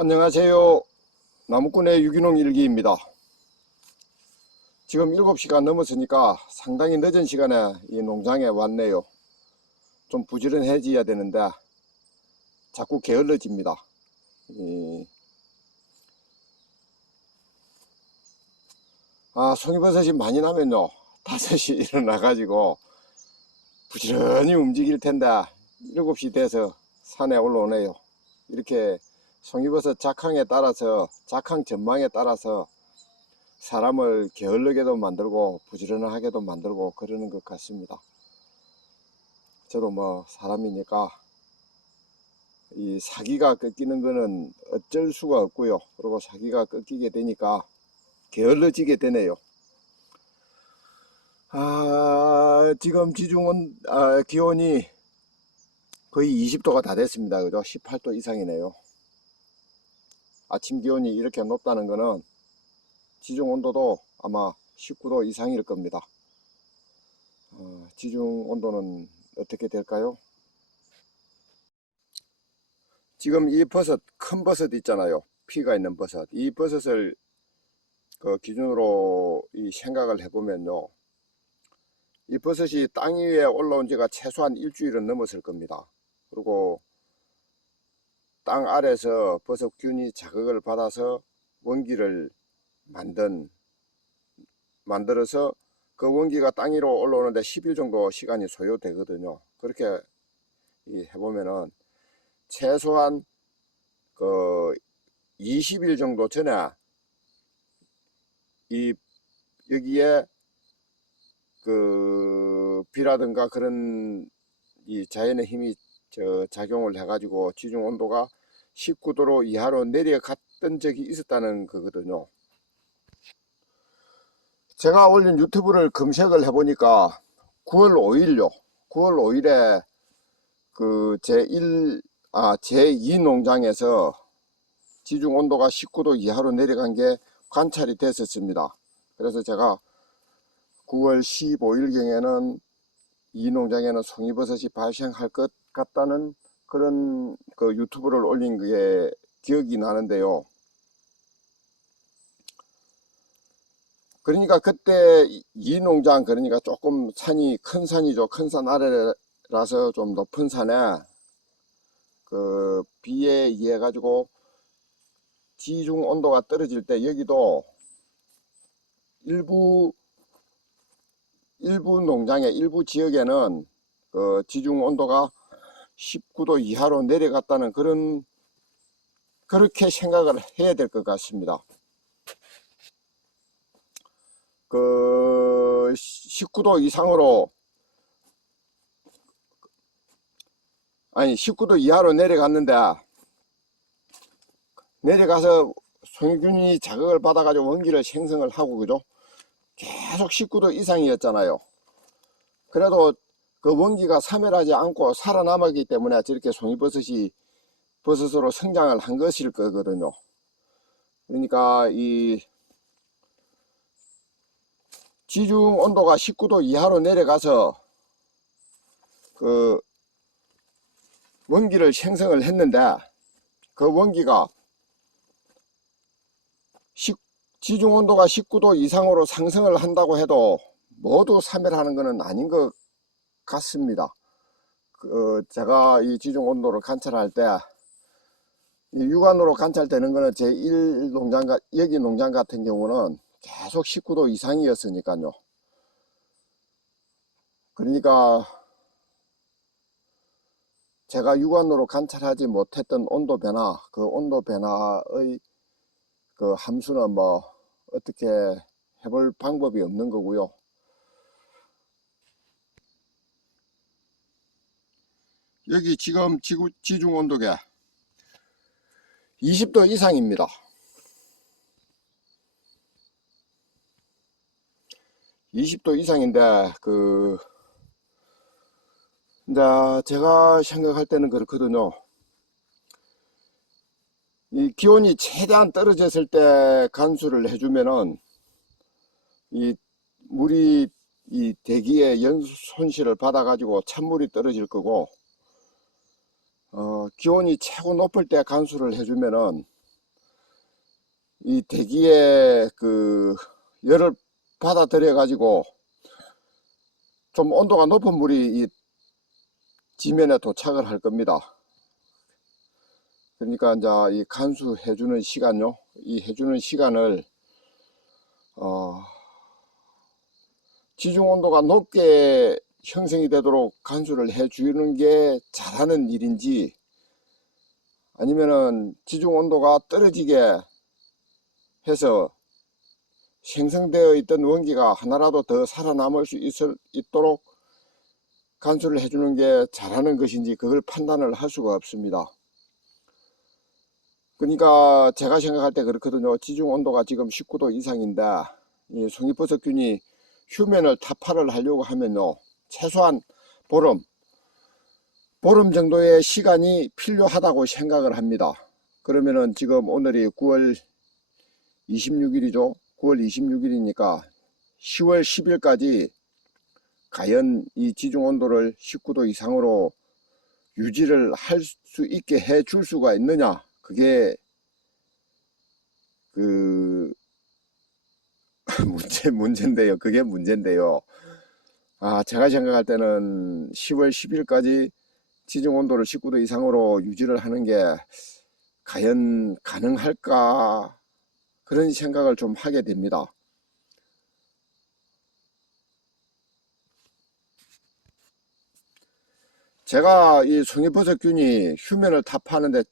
안녕하세요. 나무꾼의 유기농 일기입니다. 지금 7시가 넘었으니까 상당히 늦은 시간에 이 농장에 왔네요. 좀 부지런해져야 되는데 자꾸 게을러집니다. 송이버섯이 많이 나면요 5시 일어나가지고 부지런히 움직일 텐데 7시 돼서 산에 올라오네요. 이렇게 송이버섯 작황에 따라서, 작황 전망에 따라서 사람을 게을르게도 만들고 부지런하게도 만들고 그러는 것 같습니다. 저도 뭐 사람이니까 이 사기가 꺾이는 거는 어쩔 수가 없고요. 그리고 사기가 꺾이게 되니까 게을러지게 되네요. 지금 기온이 거의 20도가 다 됐습니다. 그죠? 18도 이상이네요. 아침 기온이 이렇게 높다는 거는 지중 온도도 아마 19도 이상일 겁니다. 지중 온도는 어떻게 될까요? 지금 이 버섯, 큰 버섯 있잖아요. 피가 있는 버섯. 이 버섯을 기준으로 생각을 해보면요. 이 버섯이 땅 위에 올라온 지가 최소한 일주일은 넘었을 겁니다. 그리고 땅 아래서 버섯균이 자극을 받아서 원기를 만들어서 그 원기가 땅 위로 올라오는데 10일 정도 시간이 소요되거든요. 그렇게 해보면은 최소한 20일 정도 전에 여기에 비라든가 그런 자연의 힘이 작용을 해가지고 지중 온도가 19도 이하로 내려갔던 적이 있었다는 거거든요. 제가 올린 유튜브를 검색을 해보니까 9월 5일요. 9월 5일에 제2 농장에서 지중 온도가 19도 이하로 내려간 게 관찰이 됐었습니다. 그래서 제가 9월 15일경에는 이 농장에는 송이버섯이 발생할 것 같다는 그런 유튜브를 올린 게 기억이 나는데요. 그러니까 그때 이 농장, 그러니까 조금 산이 큰 산이죠. 큰 산 아래라서 좀 높은 산에 비에 의해 가지고 지중 온도가 떨어질 때 여기도 일부 농장의 일부 지역에는 지중 온도가 19도 이하로 내려갔다는 그렇게 생각을 해야 될 것 같습니다. 19도 이상으로, 19도 이하로 내려갔는데, 내려가서 송이균이 자극을 받아가지고 원기를 생성을 하고, 그죠? 계속 19도 이상이었잖아요. 그래도 그 원기가 사멸하지 않고 살아남았기 때문에 저렇게 송이버섯이 버섯으로 성장을 한 것일 거거든요. 그러니까 이 지중 온도가 19도 이하로 내려가서 원기를 생성을 했는데, 그 원기가 지중 온도가 19도 이상으로 상승을 한다고 해도 모두 사멸하는 것은 아닌 것 같습니다. 제가 이 지중 온도를 관찰할 때 육안으로 관찰되는 거는 제1 농장, 여기 농장 같은 경우는 계속 19도 이상이었으니까요. 그러니까 제가 육안으로 관찰하지 못했던 온도 변화, 그 온도 변화의 함수는 뭐 어떻게 해볼 방법이 없는 거고요. 여기 지금 지중 온도가 20도 이상입니다. 20도 이상인데 이제 제가 생각할 때는 그렇거든요. 이 기온이 최대한 떨어졌을 때 간수를 해주면은 이 물이 이 대기의 연소 손실을 받아 가지고 찬물이 떨어질 거고, 기온이 최고 높을 때 간수를 해주면은 이 대기에 그 열을 받아들여 가지고 좀 온도가 높은 물이 이 지면에 도착을 할 겁니다. 그러니까 이제 이 간수해 주는 시간요, 이 해주는 시간을 지중 온도가 높게 형성이 되도록 간수를 해 주는 게 잘하는 일인지, 아니면은 지중 온도가 떨어지게 해서 생성되어 있던 원기가 하나라도 더 살아남을 수 있도록 간수를 해주는 게 잘하는 것인지, 그걸 판단을 할 수가 없습니다. 그러니까 제가 생각할 때 그렇거든요. 지중 온도가 지금 19도 이상인데 이 송이버섯균이 휴면을 타파를 하려고 하면요, 최소한 보름 정도의 시간이 필요하다고 생각을 합니다. 그러면은 지금 오늘이 9월 26일이죠. 9월 26일이니까 10월 10일까지 과연 이 지중 온도를 19도 이상으로 유지를 할 수 있게 해 줄 수가 있느냐, 그게 그 문제인데요. 그게 문제인데요. 제가 생각할 때는 10월 10일까지 지중 온도를 19도 이상으로 유지를 하는 게 과연 가능할까, 그런 생각을 좀 하게 됩니다. 제가 이 송이버섯균이 휴면을 타파하는데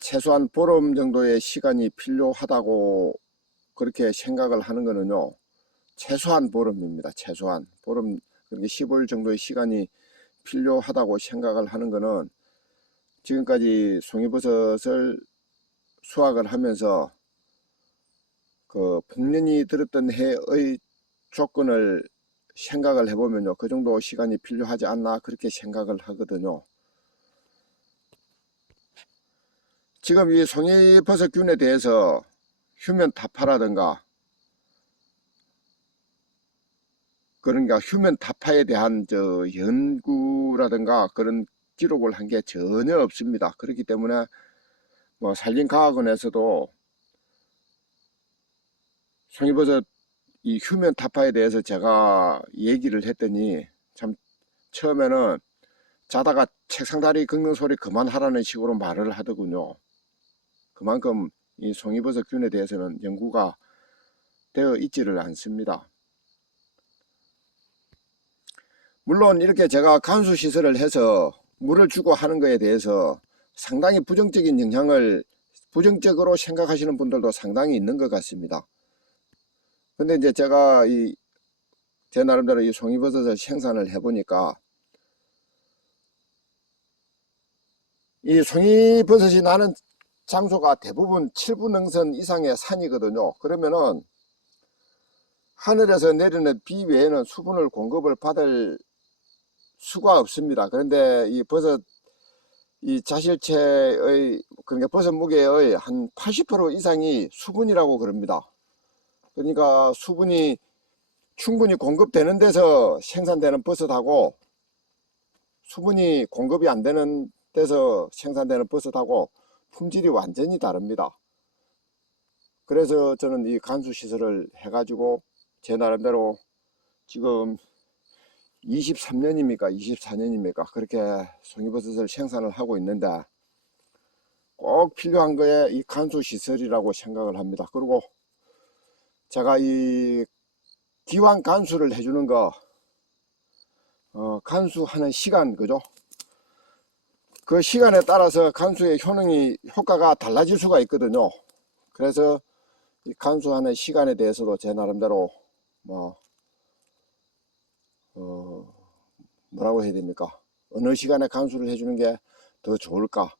최소한 보름 정도의 시간이 필요하다고 그렇게 생각을 하는 거는요, 최소한 보름입니다. 최소한 보름, 그렇게 15일 정도의 시간이 필요하다고 생각을 하는 거는, 지금까지 송이버섯을 수확을 하면서 그 풍년이 들었던 해의 조건을 생각을 해보면요, 그 정도 시간이 필요하지 않나, 그렇게 생각을 하거든요. 지금 이 송이버섯균에 대해서 휴면 타파라든가, 그러니까 휴면 타파에 대한 연구라든가 그런 기록을 한 게 전혀 없습니다. 그렇기 때문에 뭐 산림과학원에서도 송이버섯 이 휴면 타파에 대해서 제가 얘기를 했더니, 참 처음에는 자다가 책상다리 긁는 소리 그만하라는 식으로 말을 하더군요. 그만큼 이 송이버섯 균에 대해서는 연구가 되어 있지를 않습니다. 물론 이렇게 제가 간수 시설을 해서 물을 주고 하는 것에 대해서 상당히 부정적으로 생각하시는 분들도 상당히 있는 것 같습니다. 근데 이제 제가 제 나름대로 이 송이버섯을 생산을 해보니까, 이 송이버섯이 나는 장소가 대부분 7부 능선 이상의 산이거든요. 그러면은 하늘에서 내리는 비 외에는 수분을 공급을 받을 수가 없습니다. 그런데 이 버섯 이 자실체의, 그러니까 버섯 무게의 한 80% 이상이 수분이라고 그럽니다. 그러니까 수분이 충분히 공급되는 데서 생산되는 버섯하고, 수분이 공급이 안 되는 데서 생산되는 버섯하고 품질이 완전히 다릅니다. 그래서 저는 이 간수 시설을 해가지고 제 나름대로 지금 23년입니까 24년입니까 그렇게 송이버섯을 생산을 하고 있는데, 꼭 필요한 거에 이 간수 시설이라고 생각을 합니다. 그리고 제가 이 기왕 간수를 해주는 거, 간수하는 시간, 그죠? 그 시간에 따라서 간수의 효과가 달라질 수가 있거든요. 그래서 이 간수하는 시간에 대해서도 제 나름대로 뭐라고 해야 됩니까? 어느 시간에 간수를 해주는 게 더 좋을까?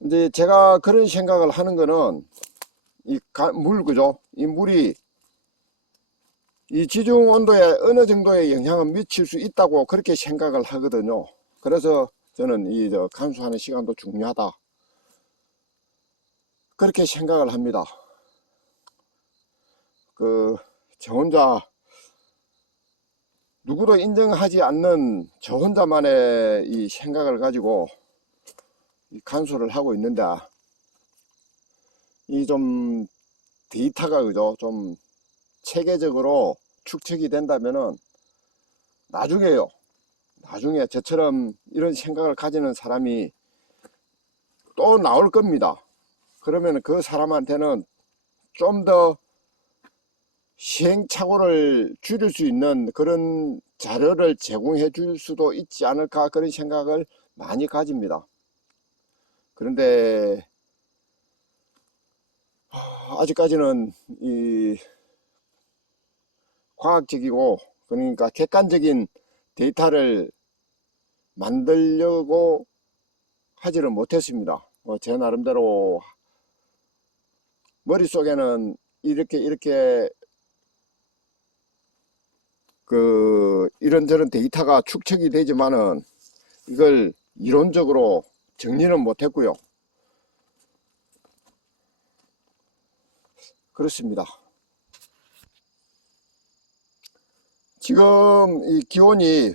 이제 제가 그런 생각을 하는 거는, 그죠? 이 물이 이 지중 온도에 어느 정도의 영향을 미칠 수 있다고 그렇게 생각을 하거든요. 그래서 저는 간수하는 시간도 중요하다, 그렇게 생각을 합니다. 저 혼자 누구도 인정하지 않는 저 혼자만의 이 생각을 가지고 간수를 하고 있는데, 이 좀 데이터가 그죠? 좀 체계적으로 축적이 된다면은 나중에요. 나중에 저처럼 이런 생각을 가지는 사람이 또 나올 겁니다. 그러면 그 사람한테는 좀 더 시행착오를 줄일 수 있는 그런 자료를 제공해 줄 수도 있지 않을까, 그런 생각을 많이 가집니다. 그런데 아직까지는 이 과학적이고 그러니까 객관적인 데이터를 만들려고 하지를 못했습니다. 제 나름대로 머릿속에는 이렇게 이런저런 데이터가 축적이 되지만은 이걸 이론적으로 정리는 못했고요. 그렇습니다. 지금 이 기온의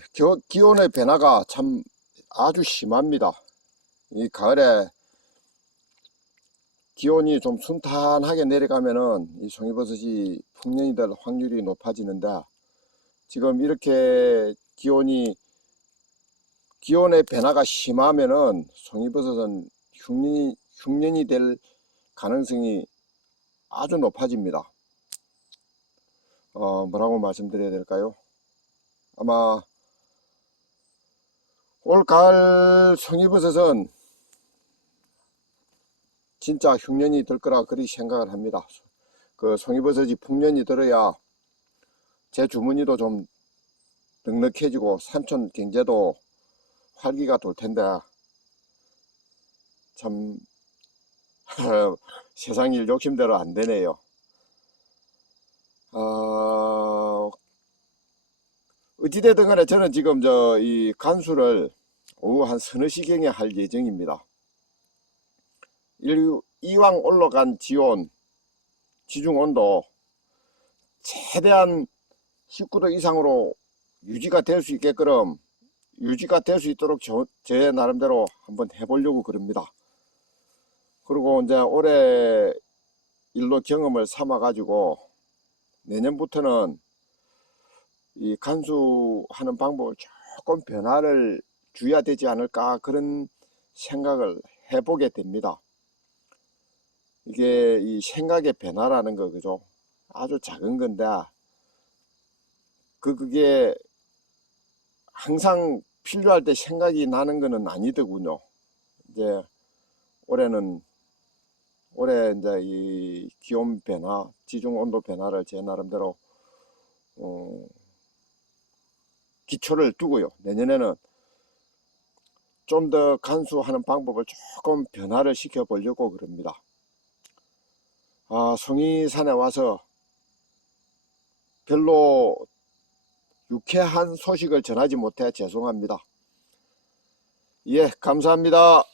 변화가 참 아주 심합니다. 이 가을에 기온이 좀 순탄하게 내려가면은 이 송이버섯이 풍년이 될 확률이 높아지는데, 지금 이렇게 기온의 변화가 심하면은 송이버섯은 흉년이 될 가능성이 아주 높아집니다. 뭐라고 말씀드려야 될까요? 아마 올 가을 송이버섯은 진짜 흉년이 될 거라 그리 생각을 합니다. 그 송이버섯이 풍년이 들어야 제 주머니도 좀 넉넉해지고 산촌 경제도 활기가 돌 텐데, 참 세상 일 욕심대로 안 되네요. 어찌되든 간에 저는 지금 이 간수를 오후 한 서너 시경에 할 예정입니다. 이왕 올라간 지중 온도 최대한 19도 이상으로 유지가 될 수 있도록 제 나름대로 한번 해보려고 그럽니다. 그리고 이제 올해 일로 경험을 삼아 가지고 내년부터는 이 간수하는 방법을 조금 변화를 줘야 되지 않을까, 그런 생각을 해보게 됩니다. 이게 이 생각의 변화라는 거 그죠? 아주 작은 건데 그게 항상 필요할 때 생각이 나는 거는 아니더군요. 이제 올해 이제 이 기온 변화, 지중 온도 변화를 제 나름대로 기초를 두고요. 내년에는 좀 더 간수하는 방법을 조금 변화를 시켜 보려고 그럽니다. 송이산에 와서 별로 유쾌한 소식을 전하지 못해 죄송합니다. 예, 감사합니다.